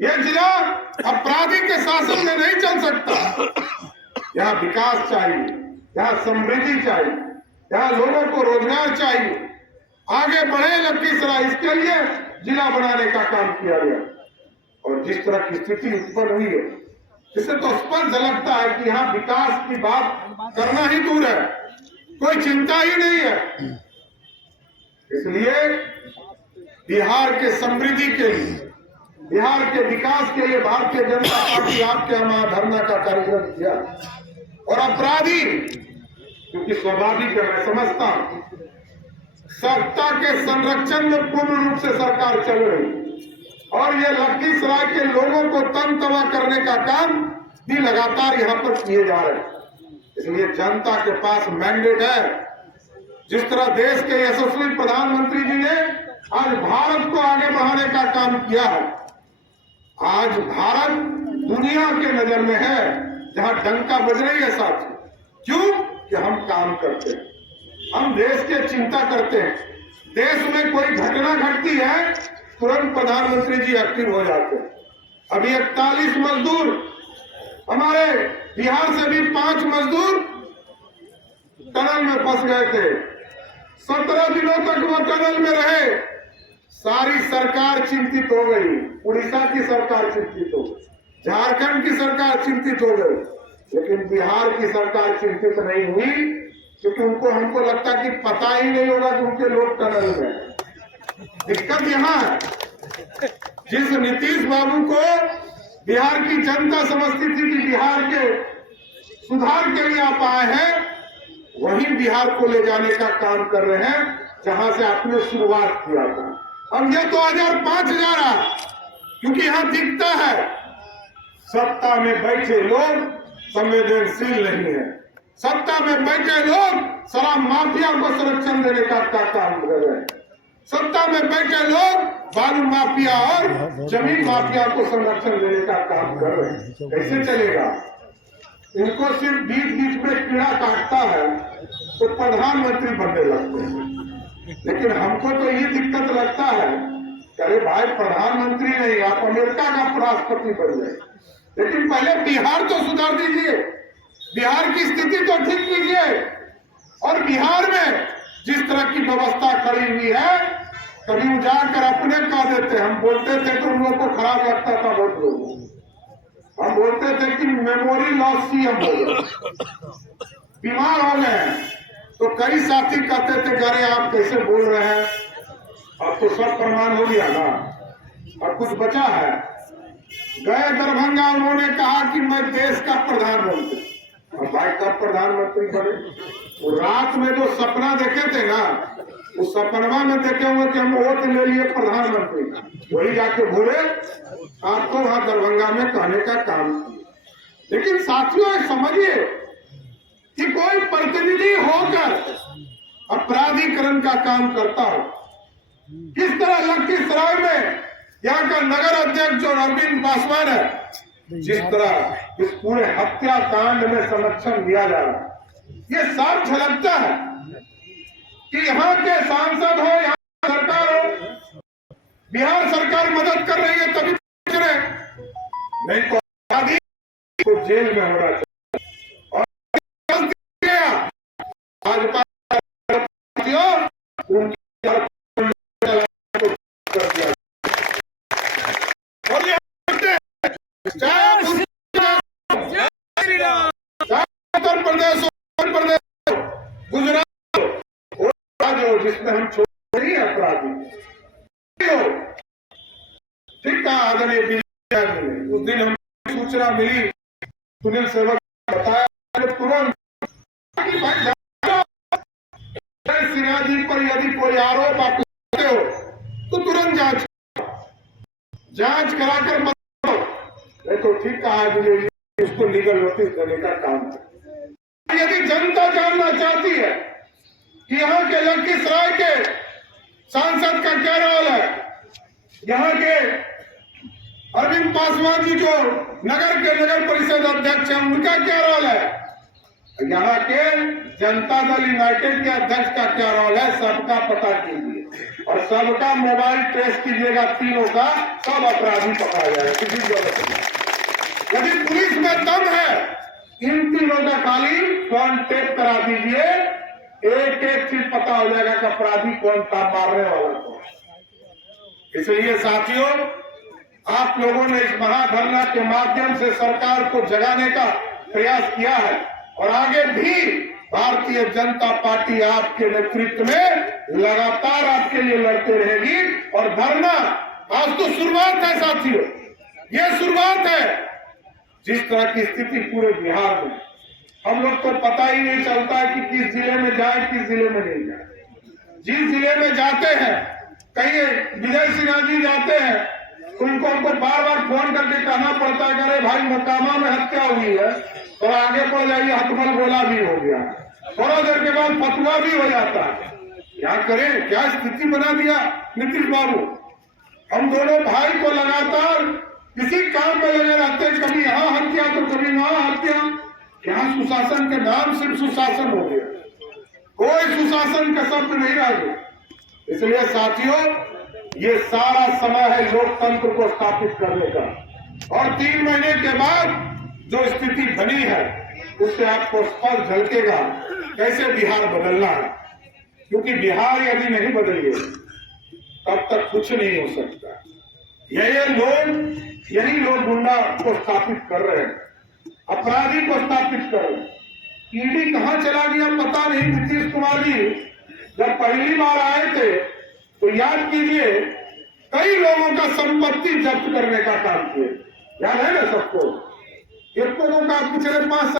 ये जिला अपराधी के शासन में नहीं चल सकता। यहाँ विकास चाहिए, यहाँ समृद्धि चाहिए, यहाँ लोगों को रोजगार चाहिए, आगे बढ़े लखीसराय, इसके लिए जिला बनाने का काम किया गया। और जिस तरह की स्थिति उत्पन्न हुई है, इससे तो स्पष्ट झलकता है कि यहाँ विकास की बात करना ही दूर है, कोई चिंता ही नहीं है। इसलिए बिहार के समृद्धि के लिए, बिहार के विकास के लिए भारतीय जनता पार्टी आपके यहाँ धरना का कार्यक्रम किया। और अपराधी, क्योंकि स्वाभाविक है, मैं समझता हूं सत्ता के संरक्षण में पूर्ण रूप से सरकार चल रही और ये लखीसराय के लोगों को तन तवा करने का काम भी लगातार यहाँ पर किए जा रहे हैं। इसलिए जनता के पास मैंडेट है। जिस तरह देश के यशस्वी प्रधानमंत्री जी ने आज भारत को आगे बढ़ाने का काम किया है, आज भारत दुनिया के नजर में है जहां डंका बज रही है साथी। क्यों? कि हम काम करते हैं, हम देश की चिंता करते हैं। देश में कोई घटना घटती है, तुरंत प्रधानमंत्री जी एक्टिव हो जाते हैं। अभी 41 मजदूर, हमारे बिहार से भी 5 मजदूर टनल में फंस गए थे। 17 दिनों तक वो टनल में रहे। सारी सरकार चिंतित हो गई, उड़ीसा की सरकार चिंतित हो गई, झारखंड की सरकार चिंतित हो गई, लेकिन बिहार की सरकार चिंतित नहीं हुई, क्योंकि हमको लगता कि पता ही नहीं होगा कि उनके लोग टनल में। दिक्कत यहाँ है, जिस नीतीश बाबू को बिहार की जनता समझती थी कि बिहार के सुधार के लिए आप आए हैं, वही बिहार को ले जाने का काम कर रहे हैं जहां से आपने शुरुआत किया था। अब ये 2005 जा रहा, क्योंकि यहां दिखता है सत्ता में बैठे लोग संवेदनशील नहीं है, सत्ता में बैठे लोग शराब माफिया को संरक्षण देने का काम कर रहे हैं, सत्ता में बैठे लोग बालू माफिया और जमीन माफिया को संरक्षण देने का काम कर रहे हैं। कैसे चलेगा? इनको सिर्फ बीच बीच में कीड़ा काटता है तो प्रधानमंत्री बनने लगते हैं। लेकिन हमको तो ये दिक्कत लगता है, अरे भाई प्रधानमंत्री नहीं, आप अमेरिका का राष्ट्रपति बन गए, लेकिन पहले बिहार तो सुधार दीजिए, बिहार की स्थिति तो ठीक कीजिए। और बिहार में जिस तरह की व्यवस्था खड़ी हुई है, कभी उजाड़ कर अपने कह देते, हम बोलते थे तो उन लोगों को खराब लगता था बहुत लोगों। हम बोलते थे कि मेमोरी लॉस सीएम हो गए, बीमार हो गए, तो कई साथी कहते थे अरे आप कैसे बोल रहे हैं, अब तो सब प्रमाण हो गया ना, अब कुछ बचा है। गए दरभंगा, उन्होंने कहा कि मैं देश का प्रधानमंत्री। और भाई कब प्रधानमंत्री बने? वो रात में जो सपना देखे थे ना, उस सपना में देखे हुए कि हम वोट ले लिए प्रधानमंत्री, वही जाके बोले आपको वहां दरभंगा में कहने का काम। लेकिन साथियों समझिए कि कोई प्रतिनिधि होकर अपराधीकरण का काम करता हो, किस तरह लखीसराय में यहाँ का नगर अध्यक्ष जो अरविंद पासवान है, जिस तरह इस पूरे हत्याकांड में संरक्षण दिया जा रहा है, ये साफ झलकता है कि यहाँ के सांसद हो, यहाँ सरकार हो, बिहार सरकार मदद कर रही है तभी नहीं तो अपराधी को जेल में होना चाहिए। और भाजपा उत्तर प्रदेश, गुजरात जिसमें हम छोड़ रही है अपराधी, ठीक कहा आदरणीय उस दिन हम सूचना मिली, सुनील सेवक बताया, तुरंत सिन्हा जी पर यदि कोई आरोप आप लगाते हो तो तुरंत जांच कराकर बताओ। तो ठीक कहा उसको लीगल नोटिस देने का काम है। यदि जनता जानना चाहती है कि यहाँ के लखीसराय के सांसद का क्या रोल है, यहाँ के अरविंद पासवान जी जो नगर परिषद अध्यक्ष है उनका क्या रोल है, यहाँ के जनता दल यूनाइटेड के अध्यक्ष का क्या रोल है, सबका पता कीजिए। और सबका मोबाइल ट्रेस कीजिएगा, तीनों का, सब अपराधी पकड़ा जाएगा, किसी जरूरत नहीं। यदि पुलिस में दम है, इन तीनों का खाली फोन टेप करा दीजिए, एक एक चीज पता हो जाएगा कि अपराधी कौन था, मारने वाला कौन। इसलिए साथियों, आप लोगों ने इस महाधरना के माध्यम से सरकार को जगाने का प्रयास किया है और आगे भी भारतीय जनता पार्टी आपके नेतृत्व में लगातार आपके लिए लड़ते रहेगी। और धरना आज तो शुरुआत है साथियों, ये शुरुआत है। जिस तरह की स्थिति पूरे बिहार में, हम लोग को पता ही नहीं चलता है कि किस जिले में जाए, किस जिले में नहीं जाए। जिस जिले में जाते हैं, कहीं विजय सिन्हा जी जाते हैं, उनको हमको बार बार फोन करके कहना पड़ता है, अरे भाई मोकामा में हत्या हुई है, तो आगे बढ़ जाइए, हथमल गोला भी हो गया, थोड़ा देर के बाद फतवा भी हो जाता है। क्या करें, क्या स्थिति बना दिया नीतीश बाबू। हम दोनों भाई को लगातार किसी काम में लगे रहते, कभी यहाँ हत्या तो कभी वहां हत्या। क्या सुशासन के नाम सिर्फ सुशासन हो गया, कोई सुशासन का शब्द नहीं रह गया। इसलिए साथियों, ये सारा समय है लोकतंत्र को स्थापित करने का। और 3 महीने के बाद जो स्थिति बनी है, उससे आपको स्पष्ट झलकेगा कैसे बिहार बदलना है। क्योंकि बिहार यदि नहीं बदलिए तब तक कुछ नहीं हो सकता। यही लोग गुंडा को स्थापित कर रहे हैं, अपराधी को स्थापित कर रहे हैं। ईडी कहां चला गया पता नहीं। नीतीश कुमार जी जब पहली बार आए थे तो याद कीजिए, कई लोगों का संपत्ति जब्त करने का काम किया, याद है ना सबको। एक लोगों का पिछले 5